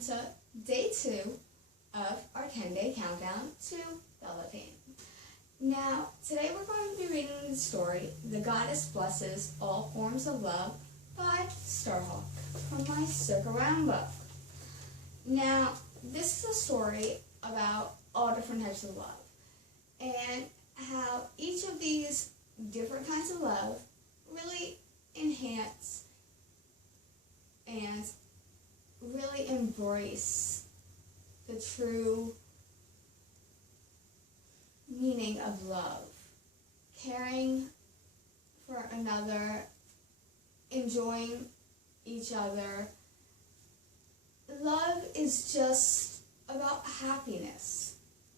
to day 2 of our 10-day countdown to Belladine. Now, today we're going to be reading the story, The Goddess Blesses All Forms of Love by Starhawk from my Circle Around book. Now, this is a story about all different types of love and how each of these different kinds of love really enhance and really embrace the true meaning of love. Caring for another, enjoying each other. Love is just about happiness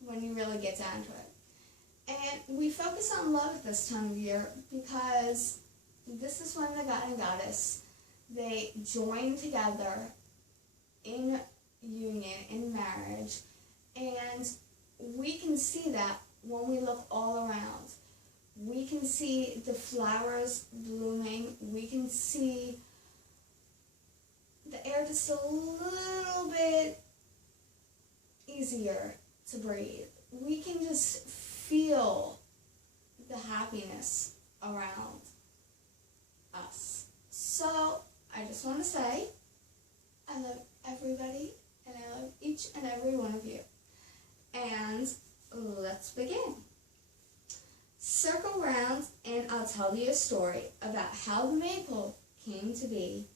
when you really get down to it. And we focus on love at this time of year because this is when the God and Goddess, they join together in union, in marriage, and we can see that when we look all around. We can see the flowers blooming, we can see the air just a little bit easier to breathe. We can just feel the happiness around us. So, I just want to say, I love everybody, and I love each and every one of you. And let's begin. Circle round and I'll tell you a story about how the Maypole came to be.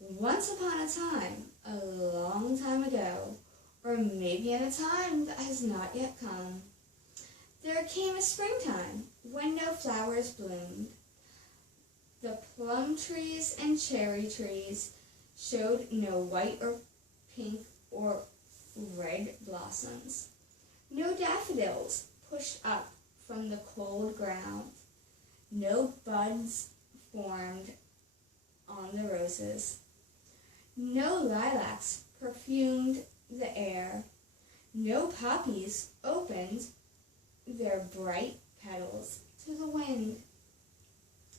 Once upon a time, a long time ago, or maybe in a time that has not yet come, there came a springtime when no flowers bloomed. The plum trees and cherry trees showed no white or pink or red blossoms. No daffodils pushed up from the cold ground. No buds formed on the roses. No lilacs perfumed the air. No poppies opened their bright petals to the wind.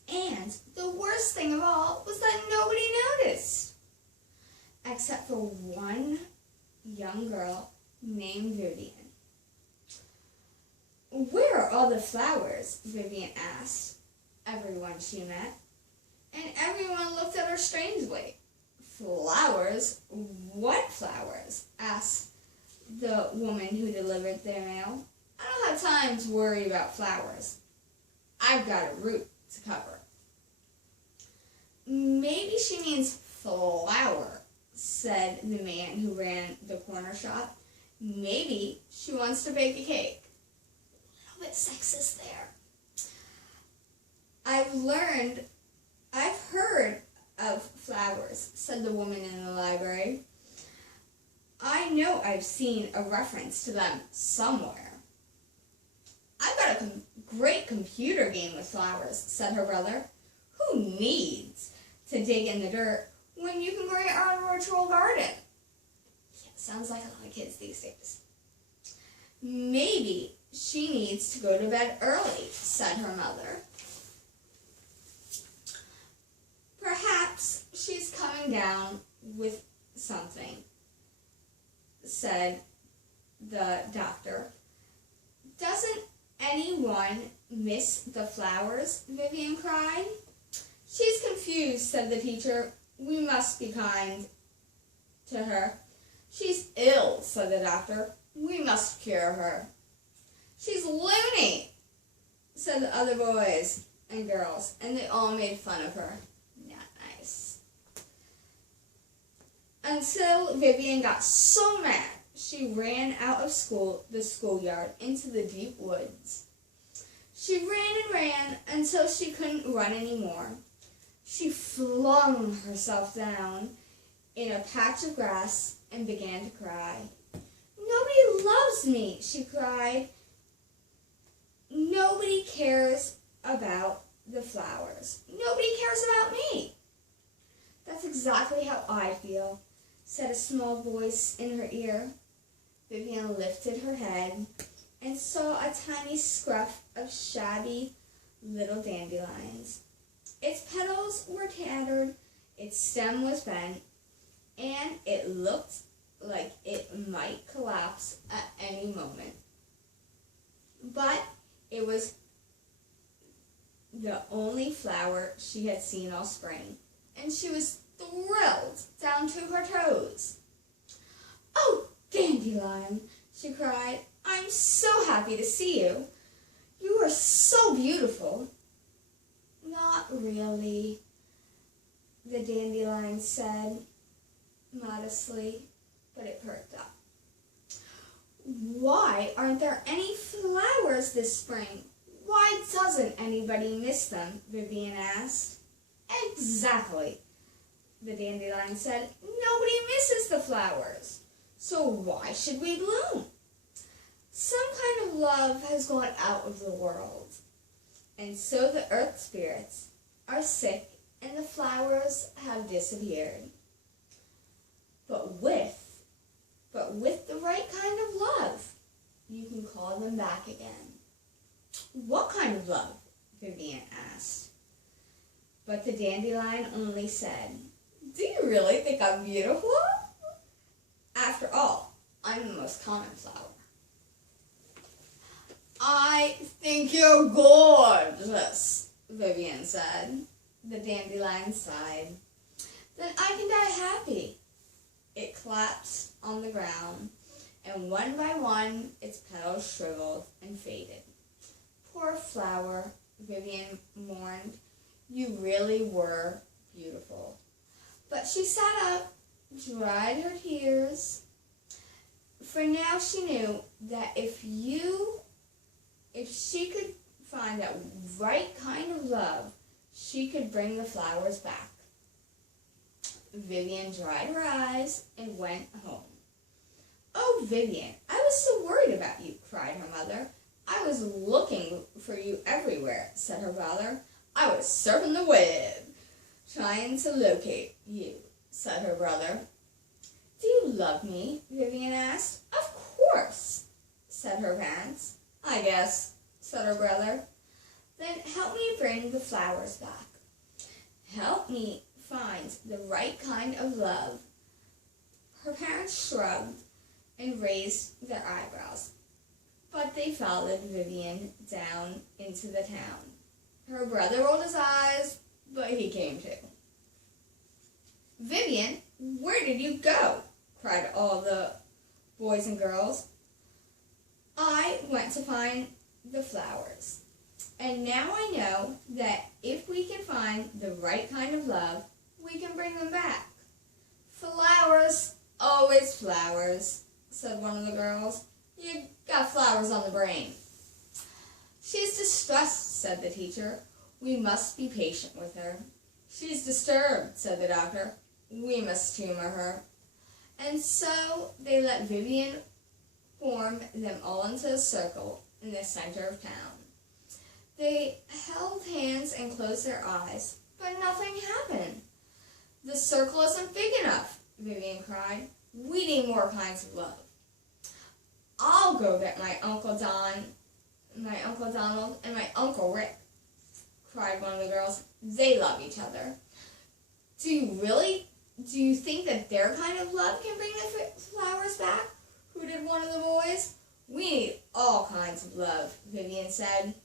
And the worst thing of all was that nobody noticed, except for one young girl named Vivian. "Where are all the flowers?" Vivian asked everyone she met, and everyone looked at her strangely. "Flowers? What flowers?" asked the woman who delivered their mail. "I don't have time to worry about flowers. I've got a route to cover." "Maybe she means flour," said the man who ran the corner shop. "Maybe she wants to bake a cake." A little bit sexist there. I've heard of flowers," said the woman in the library. "I know I've seen a reference to them somewhere." "I've got a great computer game with flowers," said her brother. "Who needs to dig in the dirt when you can create our virtual garden?" Yeah, sounds like a lot of kids these days. "Maybe she needs to go to bed early," said her mother. "Perhaps she's coming down with something," said the doctor. "Doesn't anyone miss the flowers?" Vivian cried. "She's confused," said the teacher. "We must be kind to her." "She's ill," said the doctor. "We must cure her." "She's loony," said the other boys and girls, and they all made fun of her. Not nice. Until Vivian got so mad, she ran out of the schoolyard, into the deep woods. She ran and ran until she couldn't run anymore. She flung herself down in a patch of grass and began to cry. "Nobody loves me," she cried. "Nobody cares about the flowers. Nobody cares about me." "That's exactly how I feel," said a small voice in her ear. Vivian lifted her head and saw a tiny scruff of shabby little dandelions. Its petals were tattered, its stem was bent, and it looked like it might collapse at any moment. But it was the only flower she had seen all spring, and she was thrilled down to her toes. "Oh, Dandelion," she cried, "I'm so happy to see you. You are so beautiful." "Not really," the dandelion said modestly, but it perked up. "Why aren't there any flowers this spring? Why doesn't anybody miss them?" Vivian asked. "Exactly," the dandelion said. "Nobody misses the flowers. So why should we bloom? Some kind of love has gone out of the world, and so the earth spirits are sick and the flowers have disappeared. But with the right kind of love, you can call them back again." "What kind of love?" Vivian asked. But the dandelion only said, "Do you really think I'm beautiful? After all, I'm the most common flower." "I think you're gorgeous," Vivian said. The dandelion sighed. "Then I can die happy." It collapsed on the ground, and one by one its petals shriveled and faded. "Poor flower," Vivian mourned. "You really were beautiful." But she sat up, dried her tears, for now she knew that if she could find that right kind of love, she could bring the flowers back. Vivian dried her eyes and went home. "Oh, Vivian, I was so worried about you," cried her mother. "I was looking for you everywhere," said her father. "I was surfing the web, trying to locate you," said her brother. "Do you love me?" Vivian asked. "Of course," said her parents. "I guess," said her brother. "Then help me bring the flowers back. Help me find the right kind of love." Her parents shrugged and raised their eyebrows, but they followed Vivian down into the town. Her brother rolled his eyes, but he came too. "Vivian, where did you go?" cried all the boys and girls. "I went to find the flowers. And now I know that if we can find the right kind of love, we can bring them back." "Flowers, always flowers," said one of the girls. "You got flowers on the brain." "She's distressed," said the teacher. "We must be patient with her." "She's disturbed," said the doctor. "We must humor her." And so they let Vivian form them all into a circle in the center of town. They held hands and closed their eyes, but nothing happened. "The circle isn't big enough," Vivian cried. "We need more kinds of love." "I'll go get my Uncle Donald, and my Uncle Rick," cried one of the girls. "They love each other." Do you think that their kind of love can bring the flowers back?" hooted one of the boys. "We need all kinds of love," Vivian said.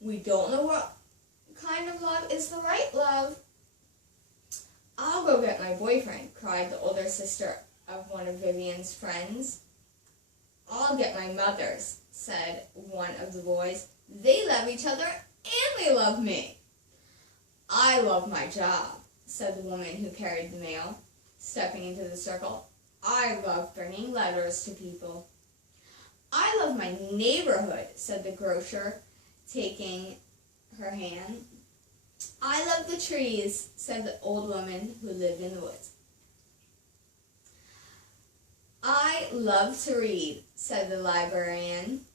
"We don't know what kind of love is the right love." "I'll go get my boyfriend," cried the older sister of one of Vivian's friends. "I'll get my mother's," said one of the boys. "They love each other and they love me." "I love my job," said the woman who carried the mail, stepping into the circle. "I love bringing letters to people." "I love my neighborhood," said the grocer, taking her hand. "I love the trees," said the old woman who lived in the woods. "I love to read," said the librarian.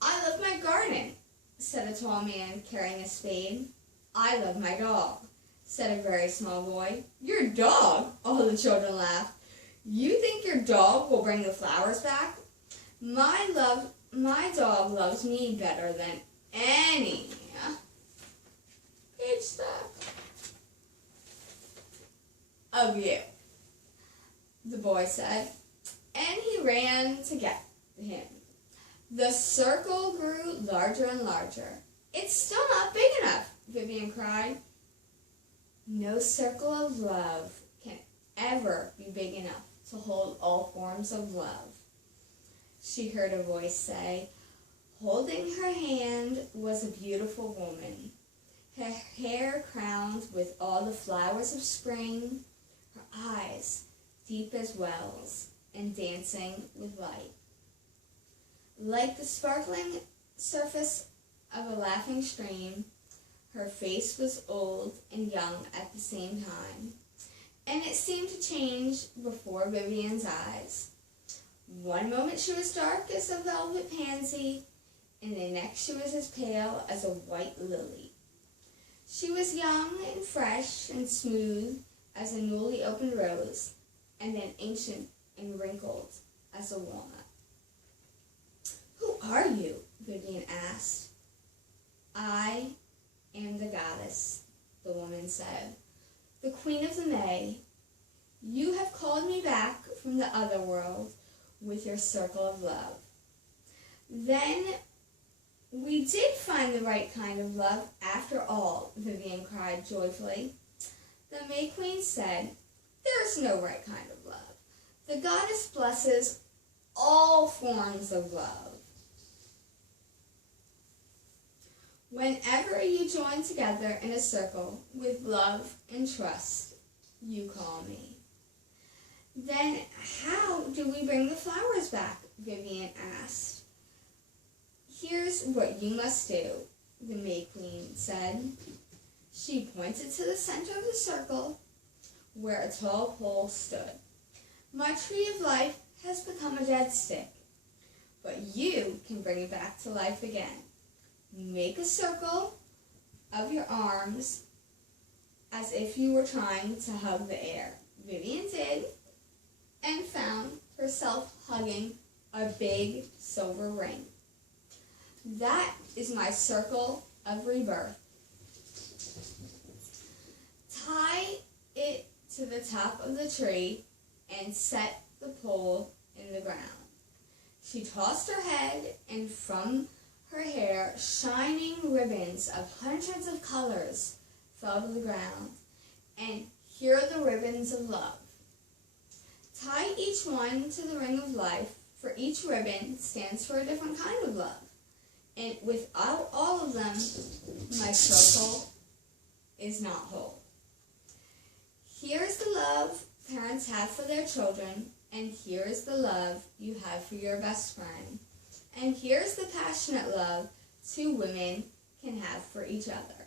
"I love my garden," said a tall man carrying a spade. "I love my dog," said a very small boy. "Your dog?" All the children laughed. "You think your dog will bring the flowers back? My dog loves me better than any page stuff of you." the boy said, and he ran to get him. The circle grew larger and larger. It's still not big enough, Vivian cried. No circle of love can ever be big enough to hold all forms of love, she heard a voice say. Holding her hand was a beautiful woman, her hair crowned with all the flowers of spring, her eyes deep as wells and dancing with light. Like the sparkling surface of a laughing stream, her face was old and young at the same time, and it seemed to change before Vivian's eyes. One moment she was dark as a velvet pansy, and the next she was as pale as a white lily. She was young and fresh and smooth as a newly opened rose, and then ancient and wrinkled as a walnut. Who are you? Vivian asked. I am the goddess, the woman said, the queen of the May. You have called me back from the other world with your circle of love. Then we did find the right kind of love after all, Vivian cried joyfully. The May Queen said, there is no right kind of love. The goddess blesses all forms of love. Whenever you join together in a circle with love and trust, you call me. Then how do we bring the flowers back? Vivian asked. Here's what you must do, the May Queen said. She pointed to the center of the circle where a tall pole stood. My tree of life has become a dead stick, but you can bring it back to life again. Make a circle of your arms as if you were trying to hug the air. Vivian did, and found herself hugging a big silver ring. That is my circle of rebirth. Tie it to the top of the tree and set the pole in the ground. She tossed her head, and from her hair, shining ribbons of hundreds of colors fell to the ground. And here are the ribbons of love. Tie each one to the ring of life, for each ribbon stands for a different kind of love. And without all of them, my circle is not whole. Here is the love parents have for their children, and here is the love you have for your best friend. And here's the passionate love two women can have for each other.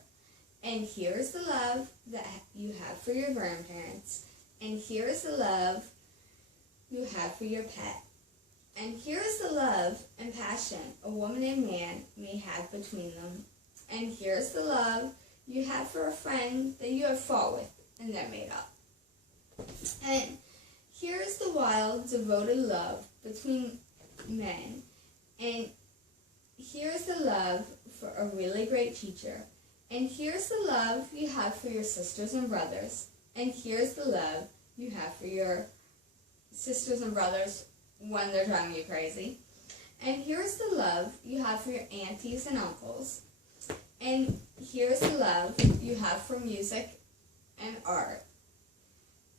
And here's the love that you have for your grandparents. And here's the love you have for your pet. And here's the love and passion a woman and man may have between them. And here's the love you have for a friend that you have fought with and then made up. And here's the wild, devoted love between men. And here's the love for a really great teacher. And here's the love you have for your sisters and brothers. And here's the love you have for your sisters and brothers when they're driving you crazy. And here's the love you have for your aunties and uncles. And here's the love you have for music and art.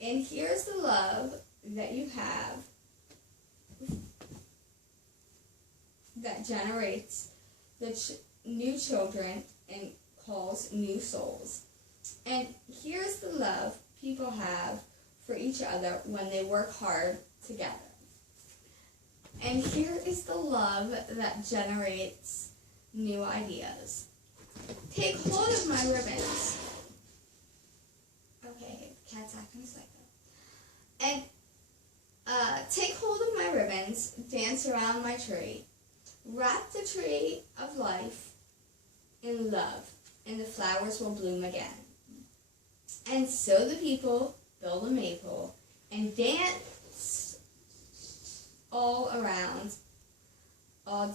And here's the love that you have that generates the new children and calls new souls. And here's the love people have for each other when they work hard together. And here is the love that generates new ideas. Take hold of my ribbons. Okay, the cat's acting psycho. And take hold of my ribbons, dance around my tree. Wrap the tree of life in love, and the flowers will bloom again. And so the people build a maypole and dance all around all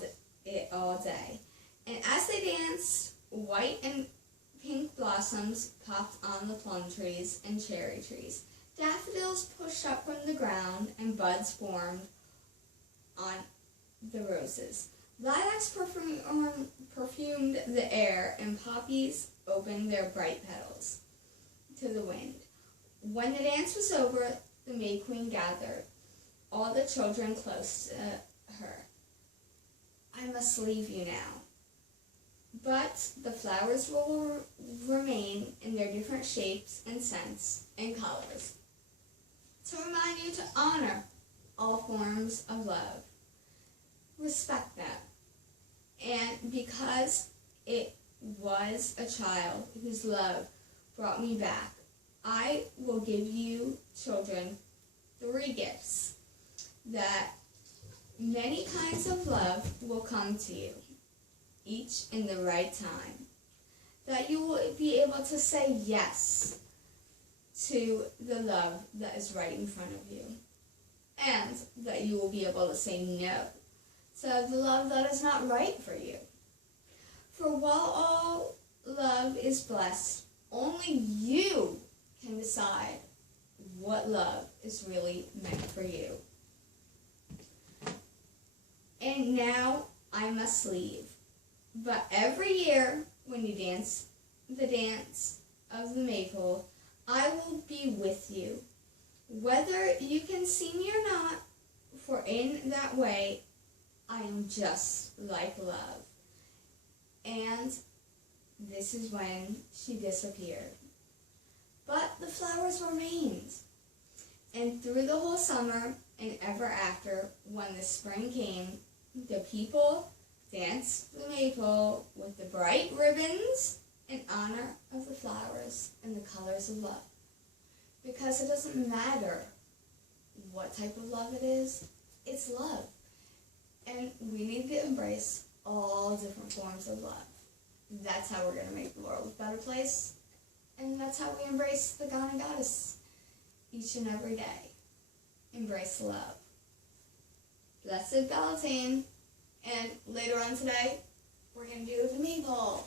day. And as they danced, white and pink blossoms popped on the plum trees and cherry trees. Daffodils pushed pushed up from the ground and buds formed on the roses. Lilacs perfumed the air, and poppies opened their bright petals to the wind. When the dance was over, the May Queen gathered all the children close to her. I must leave you now, but the flowers will remain in their different shapes and scents and colors to remind you to honor all forms of love. Respect them. And because it was a child whose love brought me back, I will give you children 3 gifts that many kinds of love will come to you, each in the right time. That you will be able to say yes to the love that is right in front of you. And that you will be able to say no to the love that is not right for you. For while all love is blessed, only you can decide what love is really meant for you. And now I must leave. But every year when you dance the dance of the Maypole, I will be with you, whether you can see me or not, for in that way I am just like love. And this is when she disappeared. But the flowers remained. And through the whole summer and ever after, when the spring came, the people danced the Maypole with the bright ribbons in honor of the flowers and the colors of love. Because it doesn't matter what type of love it is, it's love. And we need to embrace all different forms of love. That's how we're going to make the world a better place. And that's how we embrace the God and Goddess each and every day. Embrace love. Blessed Valentine. And later on today, we're going to do the Maypole.